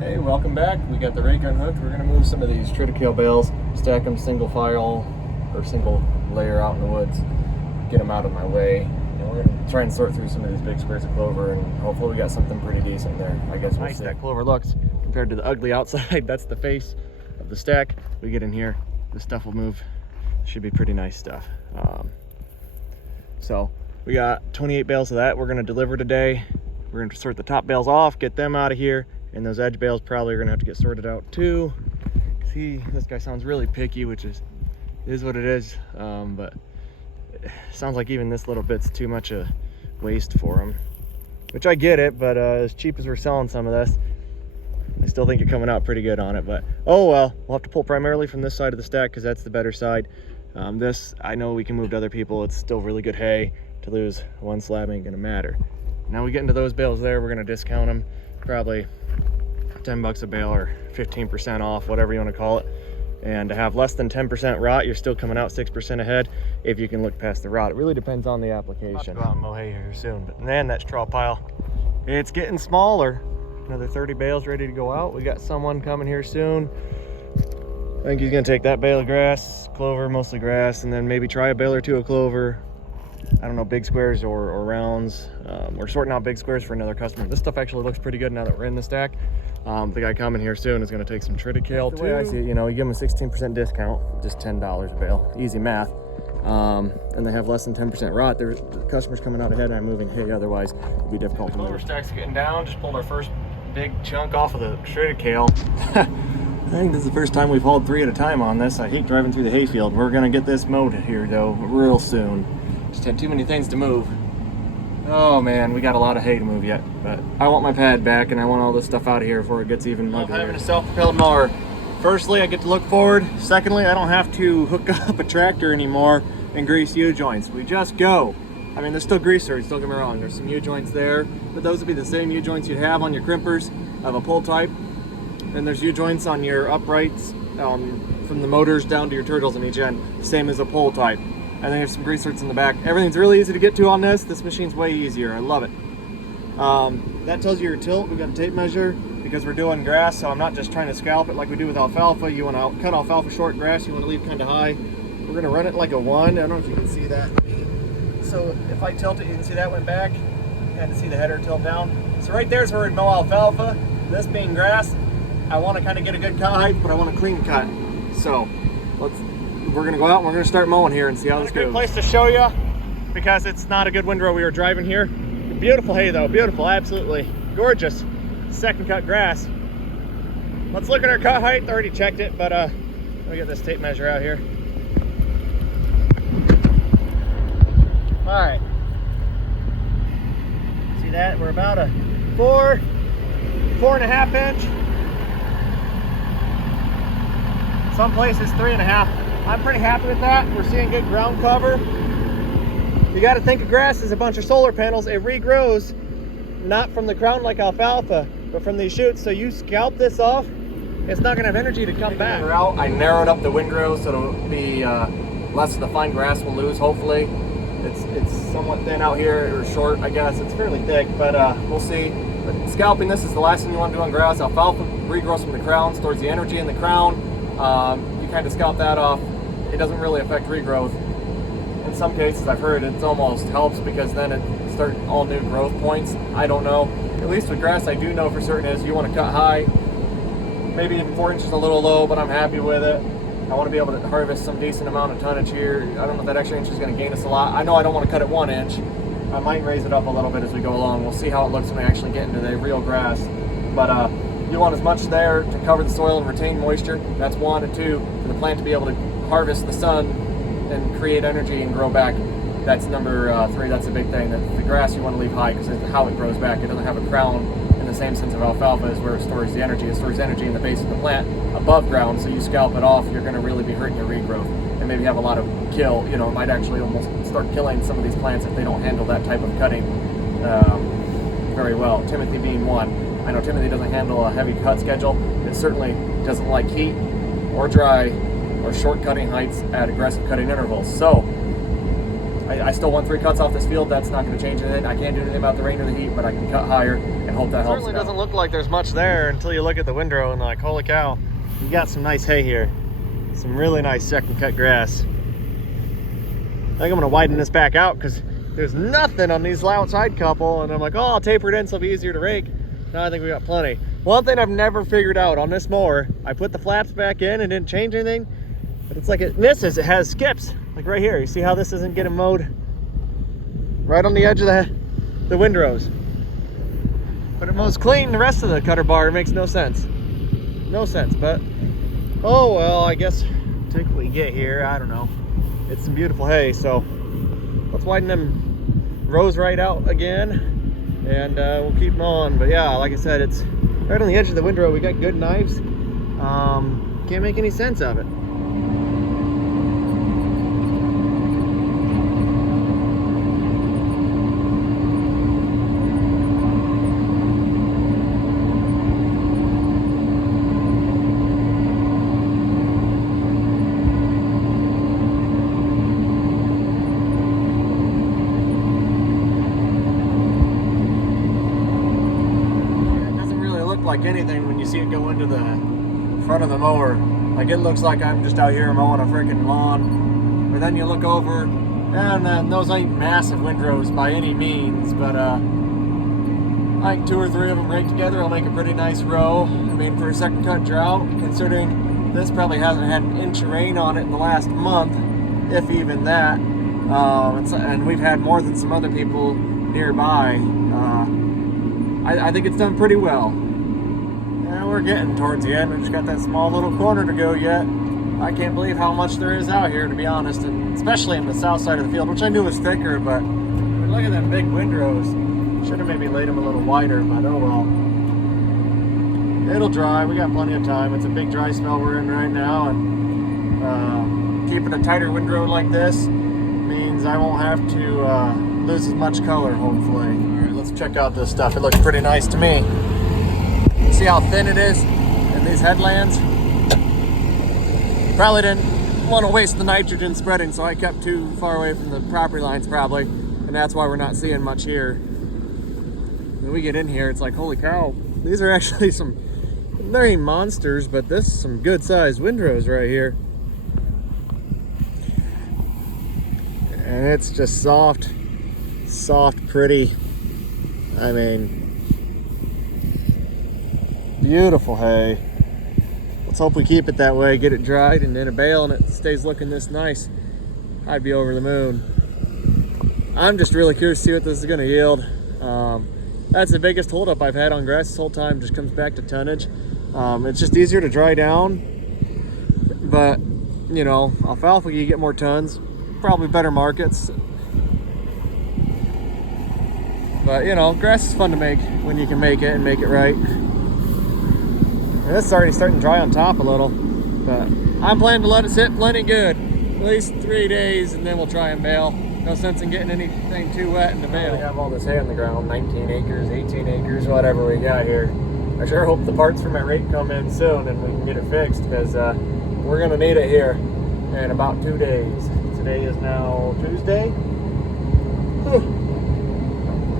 Hey, welcome back. We got the rake unhooked. We're going to move some of these triticale bales, stack them single file or single layer out in the woods, get them out of my way. And we're going to try and sort through some of these big squares of clover, and hopefully we got something pretty decent there. I guess we'll see. That clover looks compared to the ugly outside. That's the face of the stack. We get in here, this stuff will move. Should be pretty nice stuff. So we got 28 bales of that we're going to deliver today. We're going to sort the top bales off, get them out of here. And those edge bales probably are gonna have to get sorted out too. See, this guy sounds really picky, which is what it is. But it sounds like even this little bit's too much a waste for him, which I get it. But as cheap as we're selling some of this, I still think you're coming out pretty good on it. But oh well, we'll have to pull primarily from this side of the stack because that's the better side. This, I know we can move to other people. It's still really good hay. To lose one slab ain't gonna matter. Now we get into those bales there, we're gonna discount them probably 10 bucks a bale or 15% off, whatever you want to call it. And to have less than 10% rot, you're still coming out 6% ahead if you can look past the rot. It really depends on the application. I'll go out and mow hay here soon, but man, that straw pile, it's getting smaller. Another 30 bales ready to go out. We got someone coming here soon. I think he's gonna take that bale of grass, clover, mostly grass, and then maybe try a bale or two of clover. I don't know, big squares or rounds. We're sorting out big squares for another customer. This stuff actually looks pretty good now that we're in the stack. The guy coming here soon is going to take some triticale too. The way I see it, you know, you give them a 16% discount, just $10 a bale, easy math. And they have less than 10% rot. The customer's coming out ahead and I'm moving hay, otherwise it'd be difficult to move. The clover stack's getting down, just pulled our first big chunk off of the triticale. I think this is the first time we've hauled 3 at a time on this. I hate driving through the hayfield. We're going to get this mowed here though, real soon. Just had too many things to move. Oh man, we got a lot of hay to move yet, but I want my pad back and I want all this stuff out of here before it gets even uglier. Having a self-propelled mower. Firstly, I get to look forward. Secondly, I don't have to hook up a tractor anymore and grease U-joints. We just go. I mean, there's still greasers, don't get me wrong. There's some U-joints there, but those would be the same U-joints you'd have on your crimpers of a pull type. And there's U-joints on your uprights from the motors down to your turtles in each end, same as a pull type. And then there's some greasers in the back. Everything's really easy to get to on this. This machine's way easier. I love it. That tells you your tilt. We got a tape measure because we're doing grass, so I'm not just trying to scalp it like we do with alfalfa. You want to cut alfalfa short, grass you want to leave kind of high. We're going to run it like a 1. I don't know if you can see that. So if I tilt it, you can see that went back. You had to see the header tilt down. So right there is where we'd mow alfalfa. This being grass, I want to kind of get a good cut height, but I want a clean cut. So we're gonna go out and we're gonna start mowing here and see how this goes. Good place to show you because it's not a good windrow we were driving here. Beautiful hay though, beautiful, absolutely gorgeous. Second cut grass. Let's look at our cut height. I already checked it, but let me get this tape measure out here. All right. See that? We're about a 4.5 inch. Some places 3.5. I'm pretty happy with that. We're seeing good ground cover. You got to think of grass as a bunch of solar panels. It regrows not from the crown like alfalfa, but from these shoots. So you scalp this off, it's not going to have energy to come back. I narrowed up the windrow so it'll be less of the fine grass we'll lose, hopefully. It's somewhat thin out here, or short, I guess. It's fairly thick, but we'll see. But scalping this is the last thing you want to do on grass. Alfalfa regrows from the crown, stores the energy in the crown. You kind of scalp that off. It doesn't really affect regrowth. In some cases, I've heard it almost helps because then it starts all new growth points. I don't know. At least with grass, I do know for certain is you want to cut high, maybe even 4 inches a little low, but I'm happy with it. I want to be able to harvest some decent amount of tonnage here. I don't know if that extra inch is going to gain us a lot. I know I don't want to cut it 1 inch. I might raise it up a little bit as we go along. We'll see how it looks when we actually get into the real grass. But you want as much there to cover the soil and retain moisture. That's 1, and 2, for the plant to be able to harvest the sun and create energy and grow back. That's number 3. That's a big thing. The grass you want to leave high because it's how it grows back. It doesn't have a crown in the same sense of alfalfa is where it stores the energy. It stores energy in the base of the plant above ground. So you scalp it off, you're going to really be hurting your regrowth and maybe have a lot of kill. You know, it might actually almost start killing some of these plants if they don't handle that type of cutting very well. Timothy being one. I know Timothy doesn't handle a heavy cut schedule. It certainly doesn't like heat or dry or short cutting heights at aggressive cutting intervals. So I still want 3 cuts off this field. That's not going to change anything. I can't do anything about the rain or the heat, but I can cut higher and hope that helps. It certainly doesn't look like there's much there until you look at the windrow and like, holy cow, you got some nice hay here. Some really nice second cut grass. I think I'm going to widen this back out because there's nothing on these outside couple, and I'm like, oh, I'll taper it in so it'll be easier to rake. Now I think we got plenty. One thing I've never figured out on this mower, I put the flaps back in and didn't change anything, but it's like it misses. It has skips, like right here. You see how this isn't getting mowed? Right on the edge of the windrows. But it mows clean the rest of the cutter bar. It makes no sense. No sense, but oh well, I guess take what we get here. I don't know. It's some beautiful hay, so let's widen them rows right out again, and we'll keep mowing. But yeah, like I said, it's right on the edge of the windrow. We got good knives. Can't make any sense of it. Like anything when you see it go into the front of the mower. Like it looks like I'm just out here mowing a freaking lawn. But then you look over, and those ain't massive windrows by any means, but I think 2 or 3 of them raked together will make a pretty nice row. I mean, for a second cut drought, considering this probably hasn't had an inch of rain on it in the last month, if even that. And we've had more than some other people nearby. I think it's done pretty well. Yeah, we're getting towards the end. We just got that small little corner to go yet. I can't believe how much there is out here, to be honest, and especially in the south side of the field, which I knew was thicker, but I mean, look at them big windrows. Should have maybe laid them a little wider, but oh well. It'll dry. We got plenty of time. It's a big dry spell we're in right now, and keeping a tighter windrow like this means I won't have to lose as much color, hopefully. All right, let's check out this stuff. It looks pretty nice to me. See how thin it is in these headlands? Probably didn't want to waste the nitrogen spreading, so I kept too far away from the property lines probably, and that's why we're not seeing much here. When we get in here, it's like, holy cow, these are actually some, they ain't monsters, but this is some good sized windrows right here. And it's just soft, pretty. I mean, beautiful hay. Let's hope we keep it that way, get it dried and in a bale, and it stays looking this nice. I'd be over the moon. I'm just really curious to see what this is going to yield. That's the biggest holdup I've had on grass this whole time, just comes back to tonnage. It's just easier to dry down, but you know, alfalfa you get more tons, probably better markets. But you know, grass is fun to make when you can make it and make it right. And this is already starting to dry on top a little, but I'm planning to let it sit plenty good, at least 3 days, and then we'll try and bale. No sense in getting anything too wet in the bale. We have all this hay on the ground, 19 acres, 18 acres, whatever we got here. I sure hope the parts for my rake come in soon and we can get it fixed, because we're gonna need it here in about 2 days. Today is now Tuesday. Whew.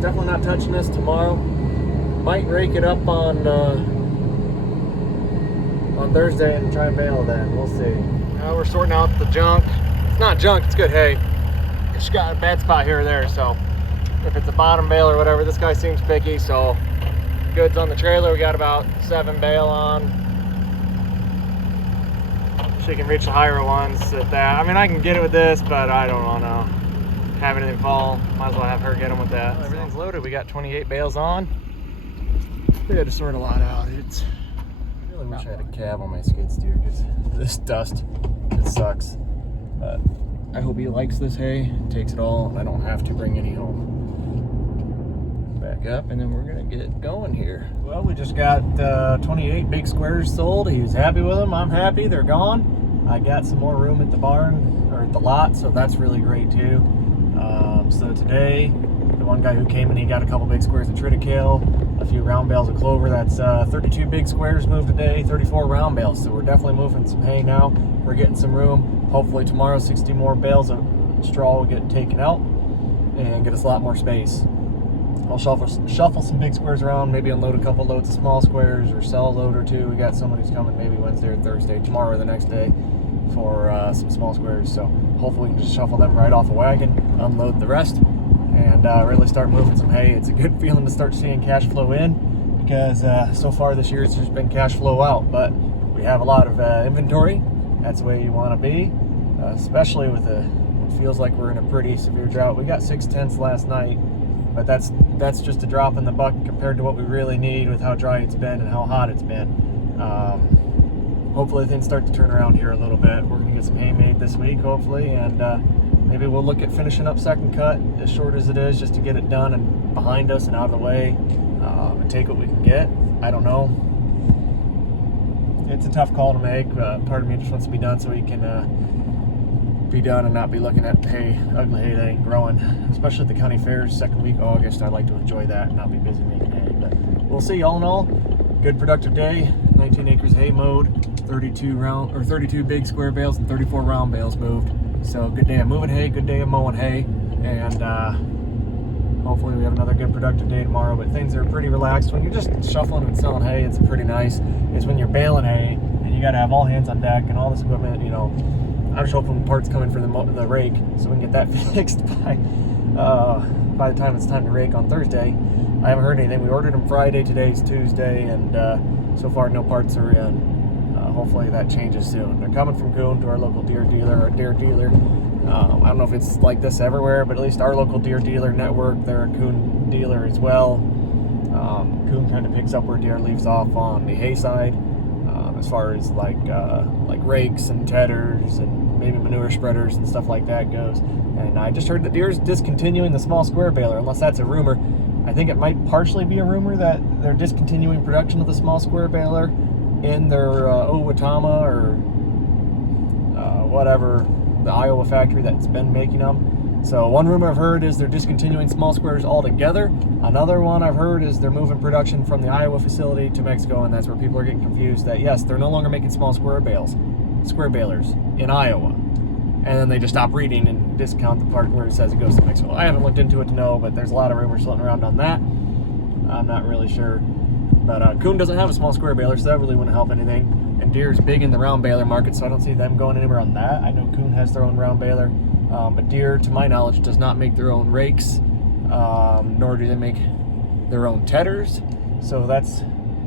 Definitely not touching this tomorrow. Might rake it up on Thursday and try and bale then. We'll see. Now we're sorting out the junk. It's not junk, it's good hay. It's got a bad spot here or there, so if it's a bottom bale or whatever, this guy seems picky, so goods on the trailer. We got about 7 bale on. She can reach the higher ones at that. I mean, I can get it with this, but I don't want to have anything fall. Might as well have her get them with that. Well, everything's loaded. We got 28 bales on. We had to sort a lot out. It's really wish I had a cab on my skid steer, because this dust, it sucks. But I hope he likes this hay, takes it all, and I don't have to bring any home. Back up, and then we're gonna get going here. Well, we just got 28 big squares sold. He was happy with them. I'm happy. They're gone. I got some more room at the barn, or at the lot, so that's really great too. So today, the one guy who came in, he got a couple big squares of triticale, a few round bales of clover. That's 32 big squares moved today, 34 round bales. So we're definitely moving some hay now. We're getting some room. Hopefully tomorrow, 60 more bales of straw will get taken out and get us a lot more space. I'll shuffle some big squares around, maybe unload a couple loads of small squares or sell a load or two. We got someone who's coming maybe Wednesday or Thursday, tomorrow or the next day, for some small squares. So hopefully we can just shuffle them right off a wagon, unload the rest, and really start moving some hay. It's a good feeling to start seeing cash flow in, because so far this year it's just been cash flow out, but we have a lot of inventory. That's the way you want to be, especially with what feels like we're in a pretty severe drought. We got 6/10 last night, but that's just a drop in the bucket compared to what we really need with how dry it's been and how hot it's been. Hopefully things start to turn around here a little bit. We're gonna get some hay made this week, hopefully, and maybe we'll look at finishing up second cut, as short as it is, just to get it done and behind us and out of the way, and take what we can get. I don't know. It's a tough call to make. Part of me just wants to be done so we can be done and not be looking at hay, ugly hay that ain't growing. Especially at the county fairs, second week of August, I'd like to enjoy that and not be busy making hay. But we'll see. All in all, good productive day. 19 acres hay mowed, 32 big square bales and 34 round bales moved. So good day of moving hay, good day of mowing hay, and hopefully we have another good productive day tomorrow. But things are pretty relaxed. When you're just shuffling and selling hay, it's pretty nice. It's when you're baling hay and you got to have all hands on deck and all this equipment, you know. I'm just hoping parts come in for the rake so we can get that fixed by the time it's time to rake on Thursday. I haven't heard anything. We ordered them Friday, today's Tuesday, and so far no parts are in. Hopefully that changes soon. They're coming from Coon to our local deer dealer. I don't know if it's like this everywhere, but at least our local deer dealer network, they're a Coon dealer as well. Coon kind of picks up where deer leaves off on the hay side, as far as like rakes and tedders and maybe manure spreaders and stuff like that goes. And I just heard that Deere's discontinuing the small square baler, unless that's a rumor. I think it might partially be a rumor that they're discontinuing production of the small square baler in their Owatonna or whatever, the Iowa factory that's been making them. So one rumor I've heard is they're discontinuing small squares altogether. Another one I've heard is they're moving production from the Iowa facility to Mexico, and that's where people are getting confused that yes, they're no longer making small square balers in Iowa. And then they just stop reading and discount the part where it says it goes to Mexico. I haven't looked into it to know, but there's a lot of rumors floating around on that. I'm not really sure. But Coon doesn't have a small square baler, so that really wouldn't help anything. And Deere's big in the round baler market, so I don't see them going anywhere on that. I know Coon has their own round baler, but Deere, to my knowledge, does not make their own rakes, nor do they make their own tedders. So that's,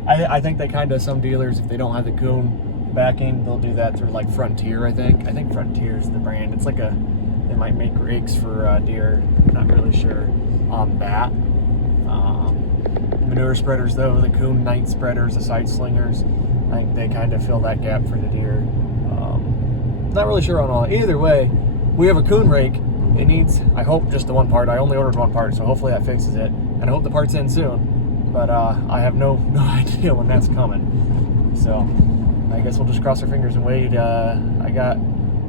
I think they kind of, some dealers, if they don't have the Coon backing, they'll do that through like Frontier, I think. I think Frontier is the brand. It's like they might make rakes for Deere. Not really sure on that. Manure spreaders though, the Coon night spreaders, the side slingers, I think they kind of fill that gap for the Deere. Not really sure on all. Either way, we have a Coon rake. It needs, I hope, just the one part. I only ordered one part, so hopefully that fixes it. And I hope the part's in soon. But I have no idea when that's coming. So I guess we'll just cross our fingers and wait. I got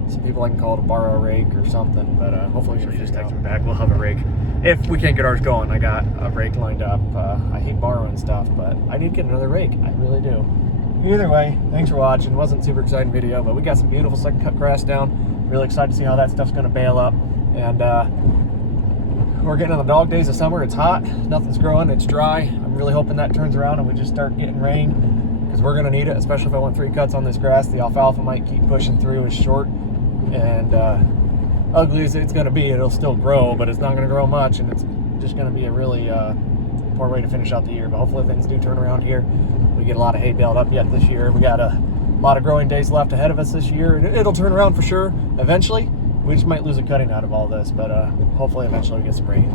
some people I can call to borrow a rake or something, but hopefully we should just text them back. We'll have a rake. If we can't get ours going, I got a rake lined up. I hate borrowing stuff, but I need to get another rake. I really do. Either way, thanks for watching. It wasn't a super exciting video, but we got some beautiful second cut grass down. Really excited to see how that stuff's going to bale up. And we're getting in the dog days of summer. It's hot. Nothing's growing. It's dry. I'm really hoping that turns around and we just start getting rain, because we're going to need it, especially if I want 3 cuts on this grass. The alfalfa might keep pushing through. It's short, and ugly as it's going to be, it'll still grow, but it's not going to grow much, and it's just going to be a really poor way to finish out the year. But hopefully things do turn around here. We get a lot of hay baled up yet this year. We got a lot of growing days left ahead of us this year. It'll turn around for sure eventually. We just might lose a cutting out of all this, but hopefully eventually we get some rain.